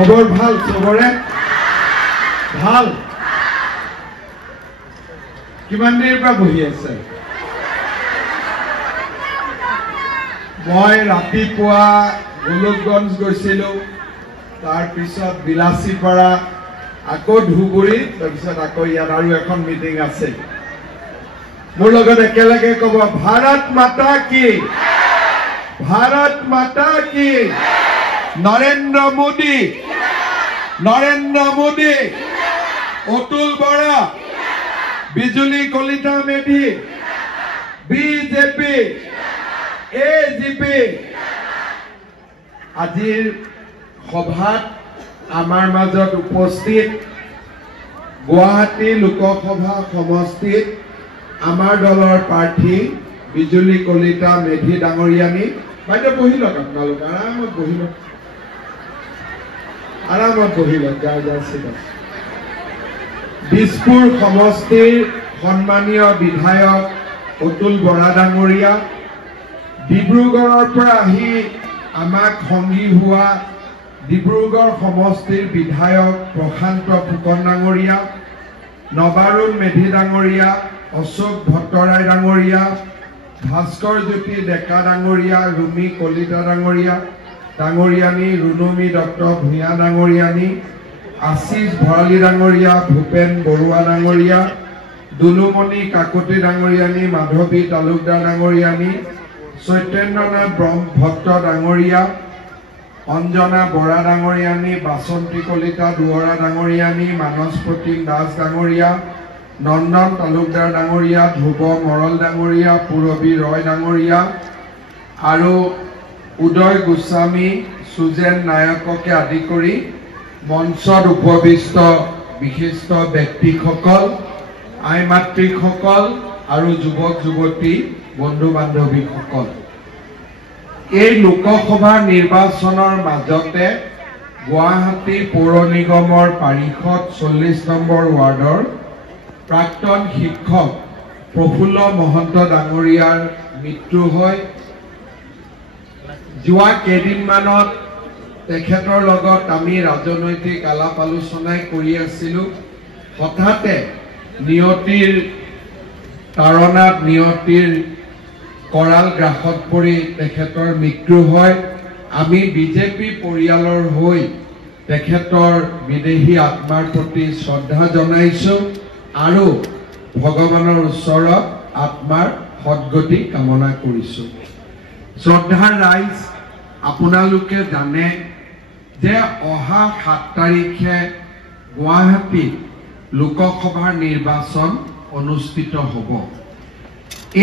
খবৰ ভাল চবৰে ভাল কিমান দেৰিৰ পৰা বহি আছে মই ৰাতিপুৱা গোলকগঞ্জ গৈছিলোঁ তাৰ পিছত বিলাসীপাৰা আকৌ ধুবুৰী তাৰ পিছত আকৌ ইয়াত আৰু এখন মিটিং আছে মোৰ লগত একেলগে ক'ব ভাৰত মাতা কি নৰেন্দ্ৰ মোদী অতুল বৰা বিজুলী কলিতা মেধি বিজেপি এজিপি আজিৰ সভাত আমাৰ মাজত উপস্থিত গুৱাহাটী লোকসভা সমষ্টিত আমাৰ দলৰ প্ৰাৰ্থী বিজুলী কলিতা মেধি ডাঙৰীয়ানী বাইদেউ বহি লওক আপোনালোক আৰামত বহি লওক দিছপুৰ সমষ্টিৰ সন্মানীয় বিধায়ক অতুল বৰা ডাঙৰীয়া ডিব্ৰুগড়ৰ পৰা আহি আমাক সংগী হোৱা ডিব্ৰুগড় সমষ্টিৰ বিধায়ক প্ৰশান্ত ফুকন ডাঙৰীয়া নবাৰুণ মেধি ডাঙৰীয়া অশোক ভট্টৰাই ডাঙৰীয়া ভাস্কৰ জ্যোতি ডেকা ডাঙৰীয়া ৰুমি কলিতা ডাঙৰীয়ানী ৰুণুমী দত্ত ভূঞা ডাঙৰীয়ানী আশিষ ভৰালী ডাঙৰীয়া ভূপেন বৰুৱা ডাঙৰীয়া দুলুমণি কাকতি ডাঙৰীয়ানী মাধৱী তালুকদাৰ ডাঙৰীয়ানী চৈতন্যনাথ ভট্ট ডাঙৰীয়া অঞ্জনা বৰা ডাঙৰীয়ানী বাসন্তী কলিতা দুৱৰা ডাঙৰীয়ানী মানস প্ৰতীক দাস ডাঙৰীয়া নন্দন তালুকদাৰ ডাঙৰীয়া ধ্ৰুৱ মৰল ডাঙৰীয়া পুৰবী ৰয় ডাঙৰীয়া আৰু উদয় গোস্বামী সুজেন নায়ককে আদি কৰি মঞ্চত উপবিষ্ট বিশিষ্ট ব্যক্তিসকল আই মাতৃসকল আৰু যুৱক যুৱতী বন্ধু বান্ধৱীসকল এই লোকসভা নিৰ্বাচনৰ মাজতে গুৱাহাটী পৌৰ নিগমৰ পাৰিষদ 40 নম্বৰ ৱাৰ্ডৰ প্ৰাক্তন শিক্ষক প্ৰফুল্ল মহন্ত ডাঙৰীয়াৰ মৃত্যু হয় যোৱা কেইদিনমানত তেখেতৰ লগত আমি ৰাজনৈতিক আলাপ আলোচনাই কৰি আছিলোঁ হঠাতে নিয়তিৰ তাৰণাত নিয়তিৰ কৰাল গ্ৰাসত পৰি তেখেতৰ মৃত্যু হয় আমি বিজেপি পৰিয়ালৰ হৈ তেখেতৰ বিদেহী আত্মাৰ প্ৰতি শ্ৰদ্ধা জনাইছোঁ আৰু ভগৱানৰ ওচৰত আত্মাৰ সদ্গতি কামনা কৰিছোঁ শ্ৰদ্ধাৰ ৰাইজ আপোনালোকে জানে যে অহা 7 তাৰিখে গুৱাহাটীত লোকসভাৰ নিৰ্বাচন অনুষ্ঠিত হ'ব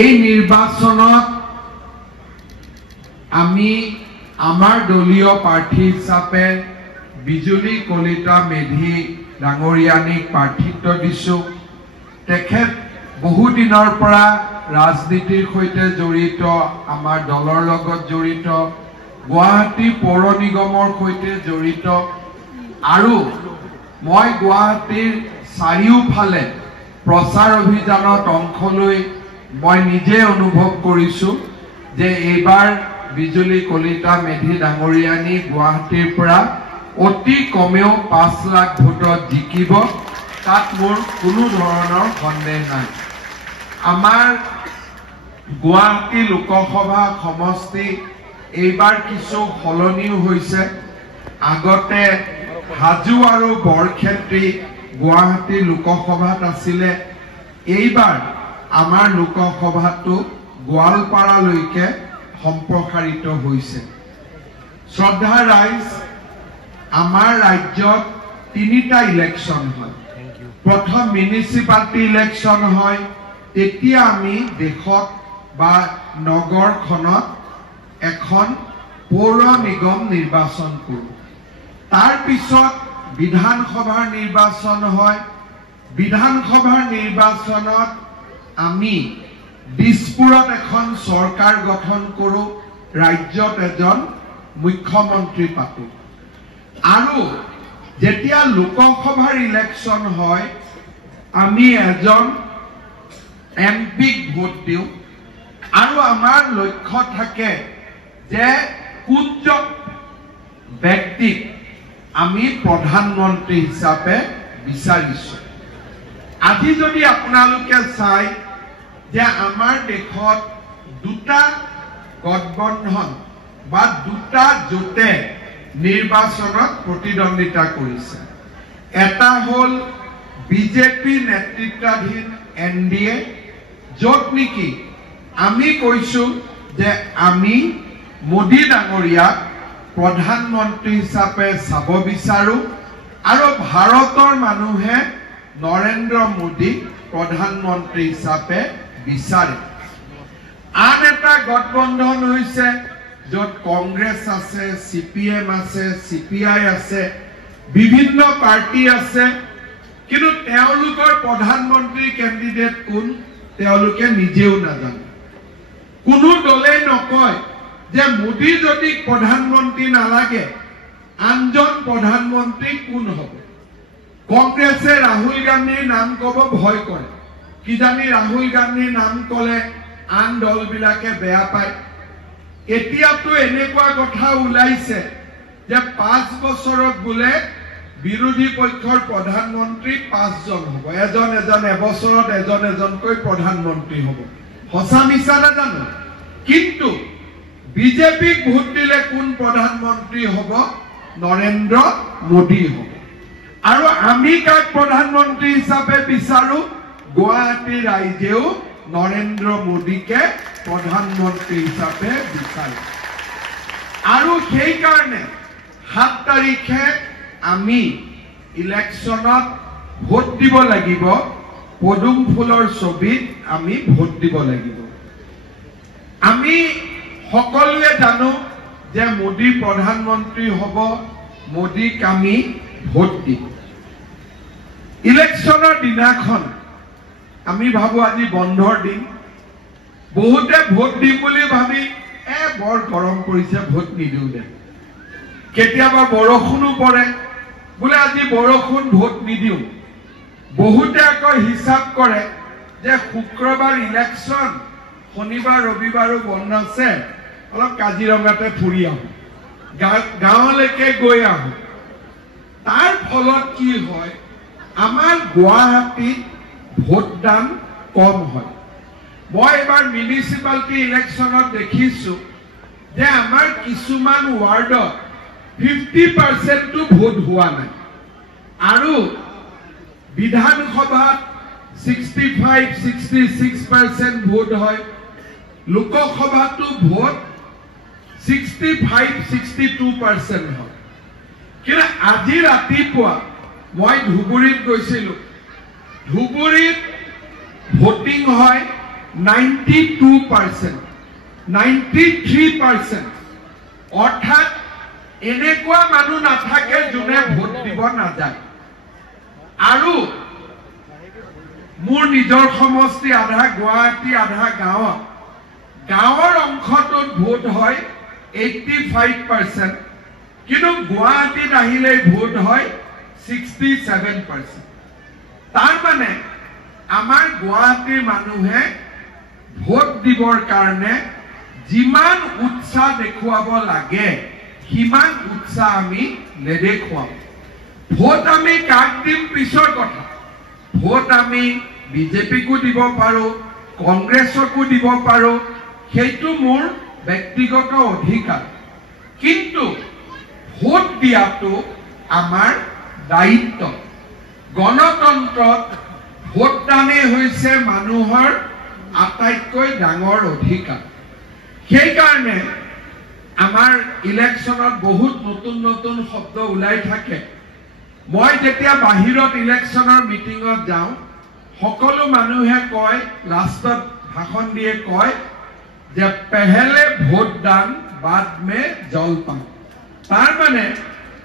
এই নিৰ্বাচনত আমি আমাৰ দলীয় প্ৰাৰ্থী হিচাপে বিজুলী কলিতা মেধি ডাঙৰীয়ানীক প্ৰাৰ্থিত্ব দিছোঁ তেখেত বহু দিনৰ পৰা ৰাজনীতিৰ সৈতে জড়িত আমাৰ দলৰ লগত জড়িত গুৱাহাটী পৌৰ নিগমৰ সৈতে জড়িত আৰু মই গুৱাহাটীৰ চাৰিওফালে প্ৰচাৰ অভিযানত অংশ লৈ মই নিজে অনুভৱ কৰিছোঁ যে এইবাৰ বিজুলী কলিতা মেধি ডাঙৰীয়ানী গুৱাহাটীৰ পৰা অতি কমেও 5 লাখ ভোটত জিকিব তাত মোৰ কোনো ধৰণৰ সন্দেহ নাই আমাৰ গুৱাহাটী লোকসভা সমষ্টি এইবাৰ কিছু সলনিও হৈছে আগতে হাজু আৰু বৰক্ষেত্ৰী গুৱাহাটী লোকসভাত আছিলে এইবাৰ আমাৰ লোকসভাটো গোৱালপাৰালৈকে সম্প্ৰসাৰিত হৈছে শ্ৰদ্ধা ৰাইজ আমাৰ ৰাজ্যত 3টা ইলেকশ্যন হয় প্ৰথম মিউনিচিপালিটি ইলেকশ্যন হয় তেতিয়া আমি দেশত বা নগৰখনত এখন পৌৰ নিগম নিৰ্বাচন কৰোঁ তাৰ পিছত বিধানসভাৰ নিৰ্বাচন হয় বিধানসভাৰ নিৰ্বাচনত আমি দিছপুৰত এখন চৰকাৰ গঠন কৰোঁ ৰাজ্যত এজন মুখ্যমন্ত্ৰী পাতোঁ আৰু যেতিয়া লোকসভাৰ ইলেকশ্যন হয় আমি এজন এমপিক ভোট দিওঁ আৰু আমাৰ লক্ষ্য থাকে যে কোনজন ব্যক্তিক আমি প্ৰধানমন্ত্ৰী হিচাপে বিচাৰিছো আজি যদি আপোনালোকে চাই যে আমাৰ দেশত দুটা গঠবন্ধন বা দুটা জোটে নিৰ্বাচনত প্ৰতিদ্বন্দ্বিতা কৰিছে এটা হল বিজেপি নেতৃত্বাধীন এনডিএ য'ত নেকি আমি কৈছো যে আমি মোদী ডাঙৰীয়াক প্ৰধানমন্ত্ৰী হিচাপে চাব বিচাৰো আৰু ভাৰতৰ মানুহে নৰেন্দ্ৰ মোদী প্ৰধানমন্ত্ৰী হিচাপে বিচাৰে আন এটা গঠবন্ধন হৈছে য'ত কংগ্ৰেছ আছে সিপিএম আছে সিপিআই আছে বিভিন্ন পাৰ্টি আছে কিন্তু তেওঁলোকৰ প্ৰধানমন্ত্ৰী কেণ্ডিডেট কোন তেওঁলোকে নিজেও নাজানে কোনো দলে নকয় যে মোদী যদি প্ৰধানমন্ত্ৰী নালাগে আনজন প্ৰধানমন্ত্ৰী কোন হ'ব কংগ্ৰেছে ৰাহুল গান্ধীৰ নাম কব ভয় কৰে কিজানি ৰাহুল গান্ধীৰ নাম কলে আন দলবিলাকে বেয়া পায় এতিয়াতো এনেকুৱা কথা ওলাইছে যে 5 বছৰত বোলে বিৰোধী পক্ষৰ প্ৰধানমন্ত্ৰী 5 জন হ'ব এজন এবছৰত এজনকৈ প্ৰধানমন্ত্ৰী হ'ব হসা মিছা নাজানো কিন্তু বিজেপিক ভোট দিলে কোন প্ৰধানমন্ত্ৰী হ'ব নৰেন্দ্ৰ মোদী হ'ব আৰু আমি কাক প্ৰধানমন্ত্ৰী হিচাপে বিচাৰো গুৱাহাটী ৰাইজেও নৰেন্দ্ৰ মোদীকে প্ৰধানমন্ত্ৰী হিচাপে বিচাৰে আৰু সেই কাৰণে 7 তাৰিখে আমি ইলেকশ্যনত ভোট দিব লাগিব পদুম ফুলৰ ছবিত আমি ভোট দিব লাগিব আমি সকলোৱে জানো যে মোদী প্ৰধানমন্ত্ৰী হ'ব মোদীক আমি ভোট দিম ইলেকশ্যনৰ দিনাখন আমি ভাবো আজি বন্ধৰ দিন বহুতে ভোট দিম বুলি ভাবি বৰ গৰম পৰিছে ভোট নিদিও দে কেতিয়াবা বৰষুণো পৰে বোলে আজি বৰষুণ ভোট নিদিও বহুতে আকৌ হিচাপ কৰে যে শুক্ৰবাৰ ইলেকশ্যন শনিবাৰ ৰবিবাৰো বন্ধ আছে অলপ কাজিৰঙাতে ফুৰি আহো গাঁৱলৈকে গৈ আহো তাৰ ফলত কি হয় আমাৰ গুৱাহাটীত ভোটদান কম হয় মই এবাৰ মিউনিচিপালিটি ইলেকশ্যনত দেখিছো যে আমাৰ কিছুমান ৱাৰ্ডত 50% টো ভোট হোৱা নাই আৰু বিধানসভাত 65-66% ভোট হয় লোকসভাতো ভোট 65-62% হয় কিন্তু আজি ৰাতিপুৱা মই ধুবুৰীত গৈছিলো ধুবুৰীত ভোটিং হয় 92%, 93%. অৰ্থাৎ এনেকুৱা মানুহ নাথাকে যোনে ভোট দিব নাযায় আৰু মোৰ নিজৰ সমষ্টি আধা গুৱাহাটী আধা গাঁৱৰ অংশটোত ভোট হয় 85%, কিন্তু গুৱাহাটীত আহিলে ভোট হয় 67%. তাৰ মানে আমাৰ গুৱাহাটীৰ মানুহে ভোট দিবৰ কাৰণে যিমান উৎসাহ দেখুৱাব লাগে সিমান উৎসাহ আমি নেদেখুৱাম ভোট আমি কাক দিম পিছৰ কথা ভোট আমি বিজেপিকো দিব পাৰো কংগ্ৰেছকো দিব পাৰো সেইটো মোৰ ব্যক্তিগত অধিকাৰ কিন্তু ভোট দিয়াটো আমাৰ দায়িত্ব গণতন্ত্ৰত ভোটদানে হৈছে মানুহৰ আটাইতকৈ ডাঙৰ অধিকাৰ সেই কাৰণে আমাৰ ইলেকশ্যনত বহুত নতুন শব্দ ওলাই থাকে মই যেতিয়া বাহিৰত ইলেকশ্যনৰ মিটিঙত যাওঁ সকলো মানুহে কয় লাষ্টত ভাষণ দিয়ে কয় যে পহলে ভোটদান বাদ মে জলপান তাৰ মানে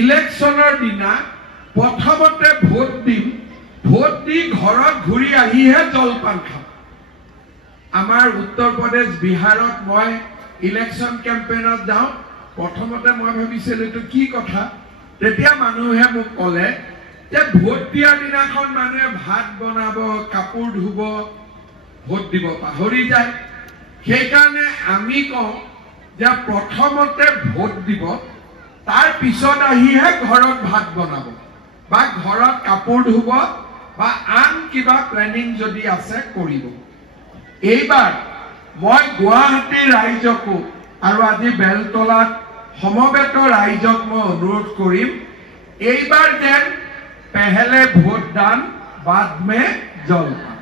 ইলেকশ্যনৰ দিনা প্ৰথমতে ভোট দিম ভোট দি ঘৰত ঘূৰি আহিহে জলপান খাম আমাৰ উত্তৰ প্ৰদেশ বিহাৰত মই ইলেকশ্যন কেম্পেইনত যাওঁ প্ৰথমতে মই ভাবিছিলো এটো কি কথা তেতিয়া মানুহে মোক কলে যে ভোট দিয়াৰ দিনাখন মানুহে ভাত বনাব কাপোৰ ধুব ভোট দিব পাহৰি যায় সেই কাৰণে আমি কওঁ যে প্ৰথমতে ভোট দিব তাৰ পিছত আহিহে ঘৰত ভাত বনাব বা ঘৰত কাপোৰ ধুব বা আন কিবা প্লেনিং যদি আছে কৰিব। এইবাৰ মই গুৱাহাটীৰ ৰাইজকো আৰু আজি বেলতলাত সমবেত ৰাইজক মই অনুৰোধ কৰিম, এইবাৰ যেন পেহেলে ভোট দান বাদ মে জলপান,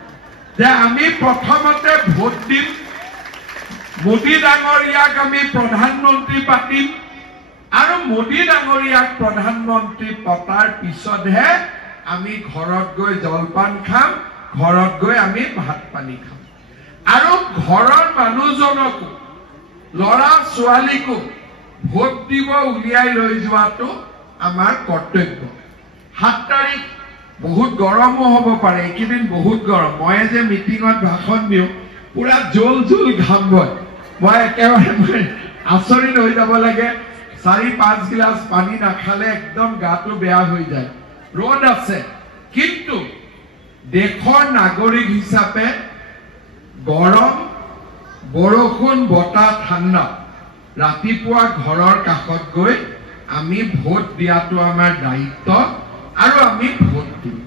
যে আমি প্ৰথমতে ভোট দিম, মোদী ডাঙৰীয়াক আমি প্ৰধানমন্ত্ৰী পাতিম আৰু মোদী ডাঙৰীয়াক প্ৰধানমন্ত্ৰী পতাৰ পিছতহে আমি ঘৰত গৈ জলপান খাম, ঘৰত গৈ আমি ভাত পানী খাম। আৰু ঘৰৰ মানুহজনকো ল'ৰা ছোৱালীকো ভোট দিব উলিয়াই লৈ যোৱাটো আমাৰ কৰ্তব্য। 7 তাৰিখ বহুত গৰমো হ'ব পাৰে, এইকেইদিন বহুত গৰম। মই যে মিটিঙত ভাষণ দিওঁ পুৰা জল ঘাম বয়, মই একেবাৰে আচৰিত হৈ যাব লাগে। 4-5 গিলাচ পানী নাখালে একদম গাটো বেয়া হৈ যায়। ৰ'দ আছে, কিন্তু দেশৰ নাগৰিক হিচাপে গৰম বৰষুণ বতাহ ঠাণ্ডা ৰাতিপুৱা ঘৰৰ কাষত গৈ আমি ভোট দিয়াটো আমাৰ দায়িত্ব আৰু আমি ভোট দিম।